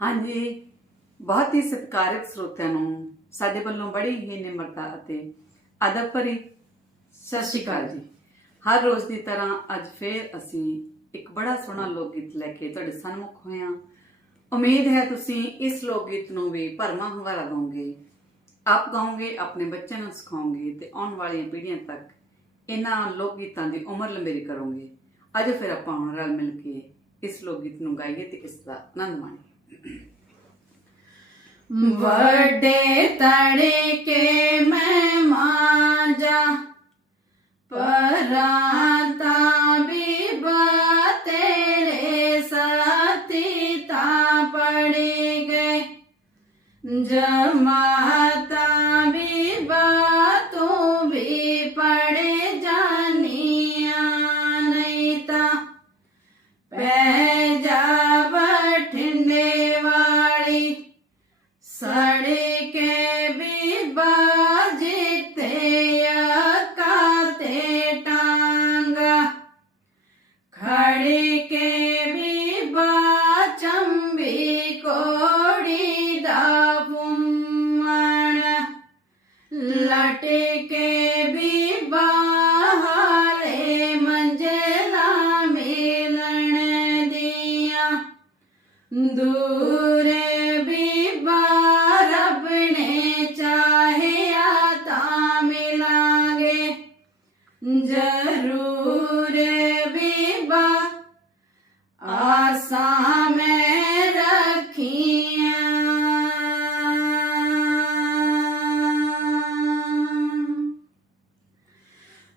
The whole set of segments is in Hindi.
ਹਾਂਜੀ। ਬਹੁਤ ਹੀ ਸਤਿਕਾਰਕ ਸਰੋਤਿਆਂ ਨੂੰ, ਸਾਡੇ ਵੱਲੋਂ ਬੜੀ ਹੀ ਨਿਮਰਤਾ ਅਤੇ ਅਦਬ ਭਰੀ ਸਤਿ ਸ਼੍ਰੀ ਅਕਾਲ ਜੀ। ਹਰ ਰੋਜ਼ ਦੀ ਤਰ੍ਹਾਂ ਅੱਜ ਫੇਰ ਅਸੀਂ ਇੱਕ ਬੜਾ ਸੋਹਣਾ ਲੋਕ ਗੀਤ ਲੈ ਕੇ ਤੁਹਾਡੇ ਸਾਹਮਣੇ ਹੋਏ ਹਾਂ। ਉਮੀਦ ਹੈ ਤੁਸੀਂ ਇਸ ਲੋਕ ਗੀਤ ਨੂੰ ਵੀ ਭਰਮਾ ਹੁੰਗਾਰਾ ਦੋਗੇ। ਆਪ ਗਾਓਗੇ ਆਪਣੇ ਬੱਚਿਆਂ ਨੂੰ ਸਿਖਾਓਗੇ ਤੇ ਆਉਣ ਵਾਲੀਆਂ ਪੀੜ੍ਹੀਆਂ ਤੱਕ ਇਹਨਾਂ ਲੋਕ ਗੀਤਾਂ ਦੀ ਉਮਰ ਲੰਬੇਰੀ ਕਰੋਗੇ। ਅੱਜ ਫਿਰ ਆਪਾਂ ਹੁਣ ਰਲ ਮਿਲ ਕੇ ਇਸ ਲੋਕ ਗੀਤ ਨੂੰ ਗਾਈਏ ਤੇ ਇਸ ਦਾ ਆਨੰਦ ਮਾਣੀਏ। बड़े तड़के में माजा भी बिबा तेरे साथी ता पड़ी गए। जमाता टेके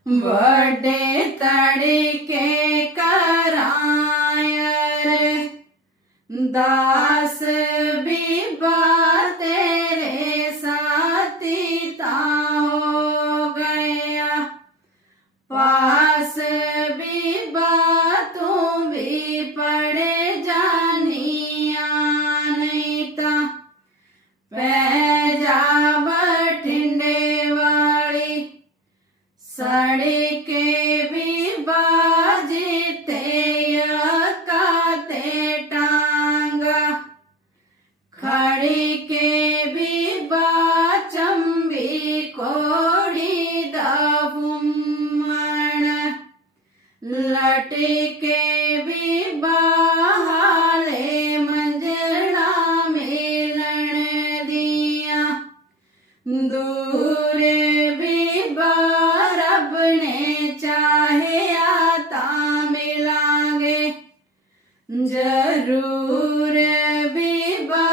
बड़े तड़के करायर दास भी तेरे साथी हो गया। पा ज़रूर बीबा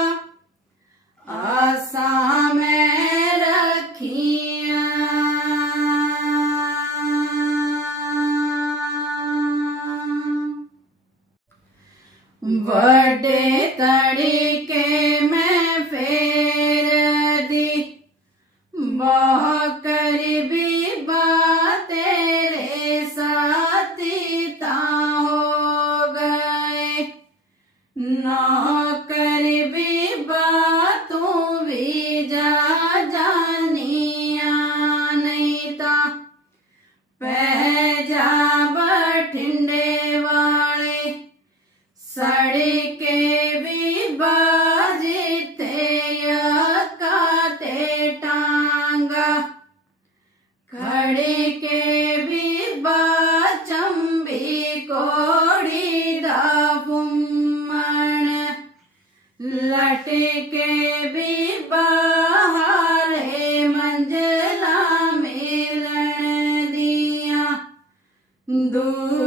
आसा में रखिया। बड़े तरीके में फेर दी बहुत करीबी बा तेरे साथी था Do